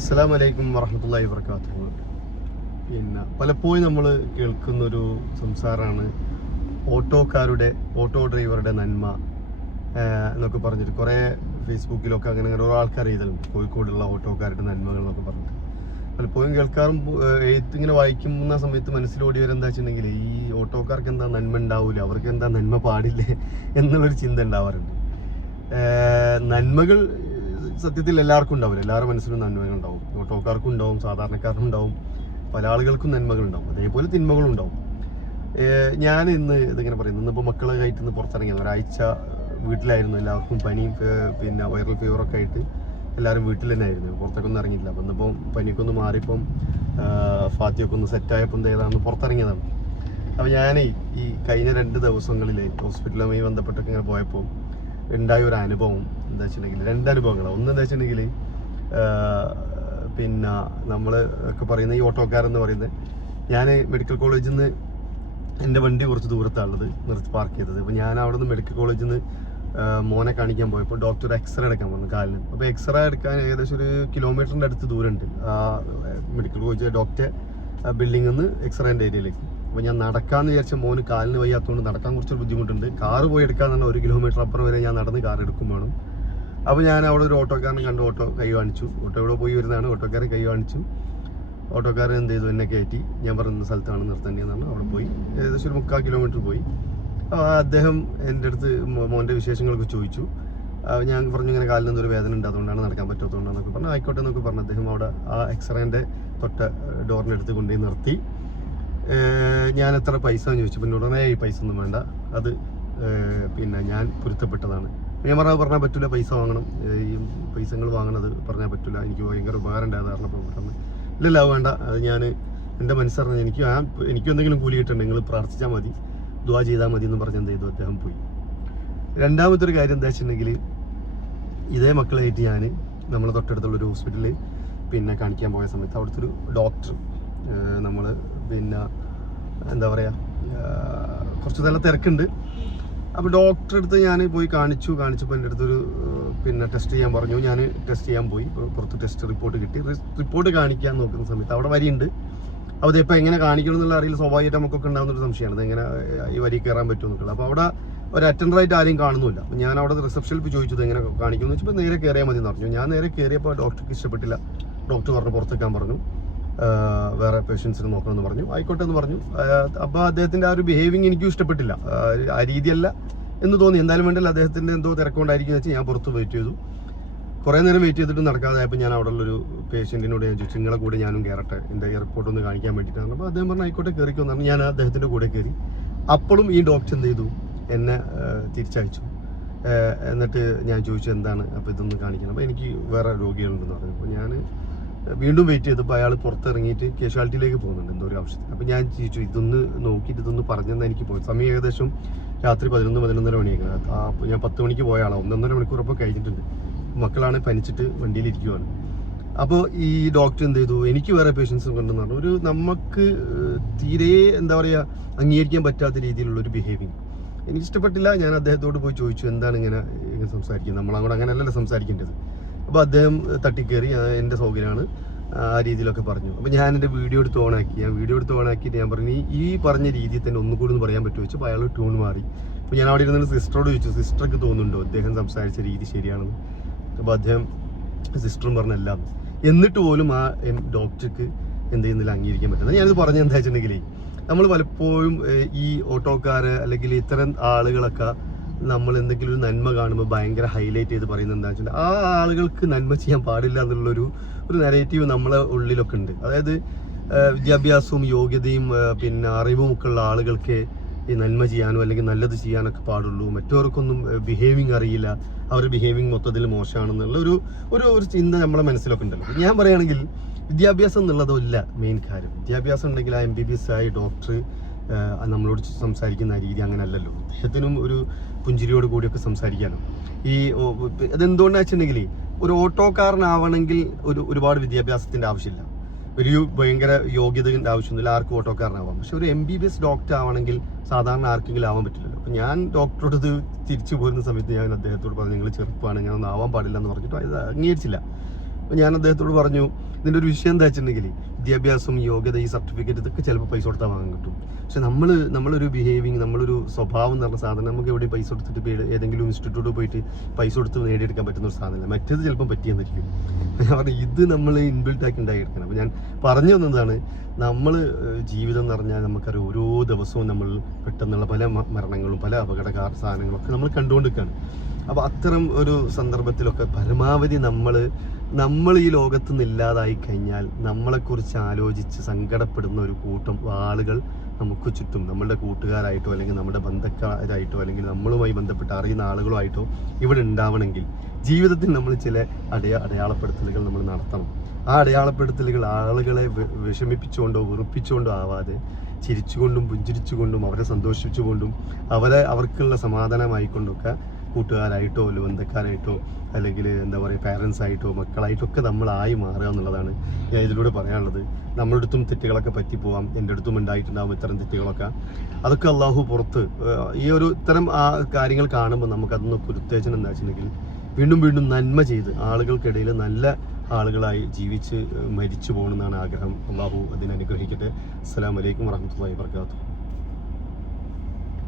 അസ്സലാമു അലൈക്കും വറഹ്മത്തുള്ളാഹി വബറകാതുഹു. പിന്നെ പലപ്പോഴും നമ്മൾ കേൾക്കുന്നൊരു സംസാരമാണ് ഓട്ടോ ഡ്രൈവറുടെ നന്മ എന്നൊക്കെ പറഞ്ഞിട്ട് കുറേ ഫേസ്ബുക്കിലൊക്കെ അങ്ങനെ ഓരോ ആൾക്കാർ എഴുതലുണ്ട്. കോഴിക്കോടുള്ള ഓട്ടോക്കാരുടെ നന്മകൾ എന്നൊക്കെ പറഞ്ഞിട്ട് പലപ്പോഴും കേൾക്കാറും ഇങ്ങനെ വായിക്കുന്ന സമയത്ത് മനസ്സിലോടി വരെ എന്താ വെച്ചിട്ടുണ്ടെങ്കിൽ ഈ ഓട്ടോക്കാർക്ക് എന്താ നന്മ ഉണ്ടാവില്ല, അവർക്ക് എന്താ നന്മ പാടില്ലേ എന്നുള്ളൊരു ചിന്ത ഉണ്ടാവാറുണ്ട്. നന്മകൾ സത്യത്തിൽ എല്ലാവർക്കും ഉണ്ടാവില്ല, എല്ലാവരുടെ മനസ്സിലും നന്മകൾ ഉണ്ടാവും. ഓട്ടോക്കാർക്കും ഉണ്ടാവും, സാധാരണക്കാർക്കും ഉണ്ടാവും, പല ആളുകൾക്കും നന്മകൾ ഉണ്ടാവും, അതേപോലെ തിന്മകളും ഉണ്ടാവും. ഞാൻ ഇന്ന് ഇതിങ്ങനെ പറയുന്നത്, ഇന്നിപ്പോൾ മക്കളെ ആയിട്ട് ഇന്ന് പുറത്തിറങ്ങിയത് ഒരാഴ്ച വീട്ടിലായിരുന്നു. എല്ലാവർക്കും പനിയും പിന്നെ വൈറൽ ഫീവറൊക്കെ ആയിട്ട് എല്ലാവരും വീട്ടിൽ തന്നെ ആയിരുന്നു, പുറത്തൊക്കെ ഒന്നും ഇറങ്ങിയില്ല. അപ്പം ഇന്നിപ്പം പനിയൊക്കെ മാറിയപ്പം ഫാത്തിയൊക്കെ ഒന്ന് സെറ്റായപ്പം ഏതാണെന്ന് പുറത്തിറങ്ങിയതാണ്. അപ്പോൾ ഞാൻ ഈ കഴിഞ്ഞ 2 ദിവസങ്ങളിൽ ഹോസ്പിറ്റലുമായി ബന്ധപ്പെട്ടൊക്കെ ഇങ്ങനെ പോയപ്പോൾ ഉണ്ടായ ഒരു അനുഭവം എന്താ വെച്ചിട്ടുണ്ടെങ്കിൽ, 2 അനുഭവങ്ങളാണ്. ഒന്ന് എന്താ വെച്ചിട്ടുണ്ടെങ്കിൽ, പിന്നെ നമ്മൾ ഒക്കെ പറയുന്ന ഈ ഓട്ടോക്കാരെന്ന് പറയുന്നത്, ഞാൻ മെഡിക്കൽ കോളേജിൽ നിന്ന് എൻ്റെ വണ്ടി കുറച്ച് ദൂരത്താണുള്ളത് നിർത്തി പാർക്ക് ചെയ്തത്. അപ്പോൾ ഞാൻ അവിടെ നിന്ന് മെഡിക്കൽ കോളേജിൽ നിന്ന് മോനെ കാണിക്കാൻ പോയപ്പോൾ ഡോക്ടർ എക്സ്റേ എടുക്കാൻ പറഞ്ഞു കാലിന്. അപ്പോൾ എക്സ്റേ എടുക്കാൻ ഏകദേശം 1 കിലോമീറ്ററിൻ്റെ അടുത്ത് ദൂരമുണ്ട് ആ മെഡിക്കൽ കോളേജ് ഡോക്ടർ ബിൽഡിങ്ങിൽ നിന്ന് എക്സ്റേൻ്റെ ഏരിയയിലേക്ക്. അപ്പോൾ ഞാൻ നടക്കാമെന്ന് വിചാരിച്ച മോന് കാലിന് വയ്യാത്തതുകൊണ്ട് നടക്കാൻ കുറച്ചൊരു ബുദ്ധിമുട്ടുണ്ട്. കാറ് പോയി എടുക്കാമെന്നാണ് 1 കിലോമീറ്റർ അപ്പുറം വരെ ഞാൻ നടന്ന് കാർ എടുക്കും വേണം. അപ്പോൾ ഞാൻ അവിടെ ഒരു ഓട്ടോക്കാരനെ കണ്ട് ഓട്ടോ കൈ കാണിച്ചു. ഓട്ടോ ഇവിടെ പോയി വരുന്നതാണ്, ഓട്ടോക്കാരെ കൈ കാണിച്ചു. ഓട്ടോക്കാരൻ എന്ത് ചെയ്തു, എന്നെ കയറ്റി. ഞാൻ പറയുന്ന സ്ഥലത്താണ് നിർത്തേണ്ടതെന്നാണ്. അവിടെ പോയി ഏകദേശം 1 മുക്കാൽ കിലോമീറ്റർ പോയി. അദ്ദേഹം എൻ്റെ അടുത്ത് മോൻ്റെ വിശേഷങ്ങളൊക്കെ ചോദിച്ചു. ഞാൻ പറഞ്ഞു ഇങ്ങനെ കാലിൽ നിന്നൊരു വേദന ഉണ്ട്, അതുകൊണ്ടാണ് നടക്കാൻ പറ്റാത്തതുകൊണ്ടാണെന്നൊക്കെ പറഞ്ഞു. ആയിക്കോട്ടെ എന്നൊക്കെ പറഞ്ഞു. അദ്ദേഹം അവിടെ ആ എക്സ്റേൻ്റെ തൊട്ട ഡോറിൻ്റെ അടുത്ത് കൊണ്ടുപോയി നിർത്തി. ഞാൻ എത്ര പൈസ എന്ന് ചോദിച്ചു. പിന്നെ ഉടനെ ഈ പൈസ ഒന്നും വേണ്ട, അത് പിന്നെ ഞാൻ പൊരുത്തപ്പെട്ടതാണ്. ഞാൻ പറഞ്ഞാൽ പറ്റില്ല, പൈസ വാങ്ങണം, ഈ പൈസകൾ വാങ്ങണത് പറഞ്ഞാൽ പറ്റില്ല, എനിക്ക് ഭയങ്കര ഉപകാരം ഉണ്ടായത് പറഞ്ഞപ്പോൾ പെട്ടെന്ന് ഇല്ലല്ല അത് വേണ്ട, അത് ഞാൻ എൻ്റെ മനസ്സറിഞ്ഞ് എനിക്കും എന്തെങ്കിലും കൂലി കിട്ടണ്ട, നിങ്ങൾ പ്രാർത്ഥിച്ചാൽ മതി, ദുആ ചെയ്താൽ മതി എന്ന് പറഞ്ഞ് എന്ത് ചെയ്തു, അദ്ദേഹം പോയി. രണ്ടാമത്തെ ഒരു കാര്യം എന്താ വെച്ചിട്ടുണ്ടെങ്കിൽ, ഇതേ മക്കളായിട്ട് ഞാൻ നമ്മളെ തൊട്ടടുത്തുള്ളൊരു ഹോസ്പിറ്റലിൽ പിന്നെ കാണിക്കാൻ പോയ സമയത്ത് അവിടുത്തെ ഒരു ഡോക്ടർ നമ്മൾ പിന്നെ എന്താ പറയുക, കുറച്ച് നല്ല തിരക്കുണ്ട്. അപ്പോൾ ഡോക്ടറെ അടുത്ത് ഞാൻ പോയി കാണിച്ചപ്പോൾ എൻ്റെ അടുത്തൊരു പിന്നെ ടെസ്റ്റ് ചെയ്യാൻ പറഞ്ഞു. ഞാൻ ടെസ്റ്റ് ചെയ്യാൻ പോയി. പുറത്ത് ടെസ്റ്റ് റിപ്പോർട്ട് കിട്ടി. റിപ്പോർട്ട് കാണിക്കാൻ നോക്കുന്ന സമയത്ത് അവിടെ വരിയുണ്ട്. അപ്പോൾ ഇതിപ്പോൾ എങ്ങനെ കാണിക്കണം എന്നുള്ള അറിയില്ല, സ്വാഭാവികമായിട്ട് നമുക്കൊക്കെ ഉണ്ടാകുന്നൊരു സംശയമാണ്, ഇതെങ്ങനെ ഈ വരി കയറാൻ പറ്റുമെന്നൊക്കെ. അപ്പോൾ അവിടെ ഒരു അറ്റൻഡറായിട്ട് ആരെയും കാണുന്നില്ല. അപ്പോൾ ഞാൻ അവിടെ റിസപ്ഷനിൽ പോയി ചോദിച്ചത് എങ്ങനെ കാണിക്കുമെന്ന് വെച്ചപ്പോൾ നേരെ കയറിയാൽ മതി എന്ന് പറഞ്ഞു. ഞാൻ നേരെ കയറിയപ്പോൾ ഡോക്ടർക്ക് ഇഷ്ടപ്പെട്ടില്ല. ഡോക്ടർ പറഞ്ഞു പുറത്തേക്കാൻ പറഞ്ഞു, വേറെ പേഷ്യൻസിന് നോക്കണമെന്ന് പറഞ്ഞു. ആയിക്കോട്ടെ എന്ന് പറഞ്ഞു. അപ്പോൾ അദ്ദേഹത്തിൻ്റെ ആ ഒരു ബിഹേവിങ് എനിക്കും ഇഷ്ടപ്പെട്ടില്ല, ആ രീതിയല്ല എന്ന് തോന്നി. എന്തായാലും വേണ്ടില്ല, അദ്ദേഹത്തിൻ്റെ എന്തോ തിരക്കൊണ്ടായിരിക്കും വെച്ചാൽ ഞാൻ പുറത്ത് വെയിറ്റ് ചെയ്തു. കുറേ നേരം വെയിറ്റ് ചെയ്തിട്ട് നടക്കാതായപ്പോൾ ഞാൻ അവിടെ ഉള്ളൊരു പേഷ്യൻറ്റിനോട് ഞാൻ ചോദിച്ചു, നിങ്ങളെ കൂടെ ഞാനും കയറട്ടെ, എൻ്റെ ഈ റിപ്പോർട്ട് ഒന്ന് കാണിക്കാൻ വേണ്ടിയിട്ടാണ്. അപ്പോൾ അദ്ദേഹം പറഞ്ഞു ആയിക്കോട്ടെ കയറിക്കുമെന്ന് പറഞ്ഞു. ഞാൻ അദ്ദേഹത്തിൻ്റെ കൂടെ കയറി. അപ്പോഴും ഈ ഡോക്ടർ എന്ത് ചെയ്തു, എന്നെ തിരിച്ചയച്ചു. എന്നിട്ട് ഞാൻ ചോദിച്ചു എന്താണ്, അപ്പോൾ ഇതൊന്ന് കാണിക്കണം, അപ്പോൾ എനിക്ക് വേറെ രോഗികളുണ്ടെന്ന് പറഞ്ഞു. അപ്പോൾ ഞാൻ വീണ്ടും വെയിറ്റ് ചെയ്തപ്പോൾ അയാൾ പുറത്തിറങ്ങിയിട്ട് കാഷ്വാലിറ്റിയിലേക്ക് പോകുന്നുണ്ട് എന്തോ ഒരു ആവശ്യത്തിന്. അപ്പോൾ ഞാൻ ചോദിച്ചു ഇതൊന്ന് നോക്കിയിട്ട് ഇതൊന്ന് പറഞ്ഞെന്നാൽ എനിക്ക് പോയി. സമയം ഏകദേശം രാത്രി 11-11:30 മണിയൊക്കെ. അപ്പോൾ ഞാൻ 10 മണിക്ക് പോയ ആളാണ്. 1.5 മണിക്കൂറപ്പോൾ കഴിഞ്ഞിട്ടുണ്ട്. മക്കളാണ് പനിച്ചിട്ട് വണ്ടിയിലിരിക്കുവാണ്. അപ്പോൾ ഈ ഡോക്ടർ എന്ത് ചെയ്തു, എനിക്ക് വേറെ പേഷ്യൻസ് ഉണ്ടെന്ന് പറഞ്ഞു. ഒരു നമുക്ക് തീരെ എന്താ പറയുക, അംഗീകരിക്കാൻ പറ്റാത്ത രീതിയിലുള്ളൊരു ബിഹേവിങ് എനിക്കിഷ്ടപ്പെട്ടില്ല. ഞാൻ അദ്ദേഹത്തോട് പോയി ചോദിച്ചു എന്താണ് ഇങ്ങനെ സംസാരിക്കുന്നത്, നമ്മളങ്ങോട്ട് അങ്ങനെയല്ലല്ലോ സംസാരിക്കേണ്ടത്. അപ്പോൾ അദ്ദേഹം തട്ടിക്കയറി എൻ്റെ സൗകര്യമാണ് ആ രീതിയിലൊക്കെ പറഞ്ഞു. അപ്പോൾ ഞാൻ എൻ്റെ വീഡിയോ എടുത്ത് ഓണാക്കിയിട്ട് ഞാൻ പറഞ്ഞു ഈ പറഞ്ഞ രീതിയിൽ തന്നെ ഒന്നുകൂടി ഒന്ന് പറയാൻ പറ്റുമോ വെച്ചപ്പോൾ അയാൾ ട്യൂൺ മാറി. അപ്പോൾ ഞാൻ അവിടെ ഇരുന്ന് സിസ്റ്ററോട് ചോദിച്ചു, സിസ്റ്റർക്ക് തോന്നുന്നുണ്ടോ അദ്ദേഹം സംസാരിച്ച രീതി ശരിയാണെന്ന്. അപ്പോൾ അദ്ദേഹം സിസ്റ്ററും പറഞ്ഞല്ല. എന്നിട്ട് പോലും ആ ഡോക്ടർക്ക് എന്ത് ചെയ്യുന്നില്ല, അംഗീകരിക്കാൻ പറ്റുന്നത്. ഞാനിത് പറഞ്ഞത് എന്താ വെച്ചിട്ടുണ്ടെങ്കിൽ, നമ്മൾ പലപ്പോഴും ഈ ഓട്ടോക്കാര് അല്ലെങ്കിൽ ഇത്തരം ആളുകളൊക്കെ നമ്മൾ എന്തെങ്കിലും ഒരു നന്മ കാണുമ്പോൾ ഭയങ്കര ഹൈലൈറ്റ് ചെയ്ത് പറയുന്നത് എന്താ വെച്ചാൽ, ആ ആളുകൾക്ക് നന്മ ചെയ്യാൻ പാടില്ല എന്നുള്ളൊരു നെഗറ്റീവ് നമ്മളെ ഉള്ളിലൊക്കെ ഉണ്ട്. അതായത് വിദ്യാഭ്യാസവും യോഗ്യതയും പിന്നെ അറിവും ഒക്കെ ഉള്ള ആളുകൾക്ക് ഈ നന്മ ചെയ്യാനോ അല്ലെങ്കിൽ നല്ലത് ചെയ്യാനൊക്കെ പാടുള്ളൂ, മറ്റവർക്കൊന്നും ബിഹേവിങ് അറിയില്ല, അവരുടെ ബിഹേവിങ് മൊത്തത്തിൽ മോശമാണെന്നുള്ള ഒരു ചിന്ത നമ്മളെ മനസ്സിലൊക്കെ ഉണ്ടല്ലോ. ഞാൻ പറയുകയാണെങ്കിൽ വിദ്യാഭ്യാസം എന്നുള്ളതല്ല മെയിൻ കാര്യം. വിദ്യാഭ്യാസം ഉണ്ടെങ്കിൽ ആ MBBS ആയി ഡോക്ടർ നമ്മളോട് സംസാരിക്കുന്ന രീതി അങ്ങനെ അല്ലല്ലോ. അദ്ദേഹത്തിനും ഒരു പുഞ്ചിരിയോട് കൂടിയൊക്കെ സംസാരിക്കാനോ. അതെന്തുകൊണ്ടാണെന്ന് വെച്ചിട്ടുണ്ടെങ്കിൽ, ഒരു ഓട്ടോക്കാരനാവണമെങ്കിൽ ഒരുപാട് വിദ്യാഭ്യാസത്തിൻ്റെ ആവശ്യമില്ല, ഒരു ഭയങ്കര യോഗ്യതയുടെ ആവശ്യമൊന്നുമില്ല, ആർക്കും ഓട്ടോക്കാരനാവാം. പക്ഷെ ഒരു MBBS ഡോക്ടർ ആവണമെങ്കിൽ സാധാരണ ആർക്കെങ്കിലും ആവാൻ പറ്റില്ലല്ലോ. അപ്പം ഞാൻ ഡോക്ടറോട് ഇത് തിരിച്ചു പോരുന്ന സമയത്ത് ഞാൻ അദ്ദേഹത്തോട് പറഞ്ഞു, നിങ്ങൾ ചെറുപ്പമാണ്, ഇങ്ങനെ ഒന്നും ആവാൻ പാടില്ല എന്ന് പറഞ്ഞിട്ട് അത് അംഗീകരിച്ചില്ല. അപ്പോൾ ഞാൻ അദ്ദേഹത്തോട് പറഞ്ഞു, ഇതിൻ്റെ ഒരു വിഷയം എന്താ വെച്ചിട്ടുണ്ടെങ്കിൽ വിദ്യാഭ്യാസം, യോഗ്യത, ഈ സർട്ടിഫിക്കറ്റ് ഇതൊക്കെ ചിലപ്പോൾ പൈസ കൊടുത്താൽ വാങ്ങാൻ കിട്ടും. പക്ഷെ നമ്മളൊരു ബിഹേവിങ്, നമ്മളൊരു സ്വഭാവം എന്ന് പറഞ്ഞ സാധനം നമുക്ക് എവിടെ പൈസ കൊടുത്തിട്ട് ഏതെങ്കിലും ഇൻസ്റ്റിറ്റ്യൂട്ടിൽ പോയിട്ട് പൈസ കൊടുത്ത് നേടിയെടുക്കാൻ പറ്റുന്ന ഒരു സാധനമല്ല. മറ്റേത് ചിലപ്പോൾ പറ്റിയെന്നിരിക്കും. ഞാൻ പറഞ്ഞു ഇത് നമ്മൾ ഇൻബിൽറ്റ് ആക്കി ഉണ്ടാക്കിയെടുക്കണം. അപ്പോൾ ഞാൻ പറഞ്ഞു തന്നതാണ്, നമ്മൾ ജീവിതം എന്ന് പറഞ്ഞാൽ നമുക്കറിയാം ഓരോ ദിവസവും നമ്മൾ പെട്ടെന്നുള്ള പല മരണങ്ങളും പല അപകടകാര സാധനങ്ങളൊക്കെ നമ്മൾ കണ്ടുകൊണ്ടിരിക്കുകയാണ്. അപ്പോൾ അത്തരം ഒരു സന്ദർഭത്തിലൊക്കെ പരമാവധി നമ്മൾ ഈ ലോകത്ത് നിന്ന് ഇല്ലാതായി കഴിഞ്ഞാൽ നമ്മളെക്കുറിച്ച് ആലോചിച്ച് സങ്കടപ്പെടുന്ന ഒരു കൂട്ടം ആളുകൾ നമുക്ക് ചുറ്റും, നമ്മളുടെ കൂട്ടുകാരായിട്ടോ അല്ലെങ്കിൽ നമ്മുടെ ബന്ധക്കാരായിട്ടോ അല്ലെങ്കിൽ നമ്മളുമായി ബന്ധപ്പെട്ട് അറിയുന്ന ആളുകളോ ആയിട്ടോ ഇവിടെ ഉണ്ടാവണമെങ്കിൽ ജീവിതത്തിൽ നമ്മൾ ചില അടയാളപ്പെടുത്തലുകൾ നമ്മൾ നടത്തണം. ആ അടയാളപ്പെടുത്തലുകൾ ആളുകളെ വിഷമിപ്പിച്ചുകൊണ്ടോ വെറുപ്പിച്ചുകൊണ്ടോ ആവാതെ ചിരിച്ചുകൊണ്ടും പുഞ്ചിരിച്ചുകൊണ്ടും അവരെ സന്തോഷിച്ചുകൊണ്ടും അവർക്കുള്ള സമാധാനമായിക്കൊണ്ടൊക്കെ കൂട്ടുകാരായിട്ടോ അല്ലെങ്കിൽ ബന്ധക്കാരായിട്ടോ അല്ലെങ്കിൽ എന്താ പറയുക പാരൻസ് ആയിട്ടോ മക്കളായിട്ടോ ഒക്കെ നമ്മളായി മാറുക എന്നുള്ളതാണ് ഞാൻ ഇതിലൂടെ പറയാനുള്ളത്. നമ്മുടെ അടുത്തും തെറ്റുകളൊക്കെ പറ്റിപ്പോവാം, എൻ്റെ അടുത്തും ഉണ്ടായിട്ടുണ്ടാകും ഇത്തരം തെറ്റുകളൊക്കെ. അതൊക്കെ അള്ളാഹു പുറത്ത് ഈ ഒരു ഇത്തരം കാര്യങ്ങൾ കാണുമ്പോൾ നമുക്കതൊന്നൊക്കെ ഒരു ഉത്തേജനം എന്താ വെച്ചിട്ടുണ്ടെങ്കിൽ വീണ്ടും വീണ്ടും നന്മ ചെയ്ത് ആളുകൾക്കിടയിൽ നല്ല ആളുകളായി ജീവിച്ച് മരിച്ചു പോകണമെന്നാണ് ആഗ്രഹം. അള്ളാഹു അതിനനുഗ്രഹിക്കട്ടെ. അസ്സലാമു അലൈക്കും വറഹ്മത്തുള്ളാഹി വബറകാതുഹു.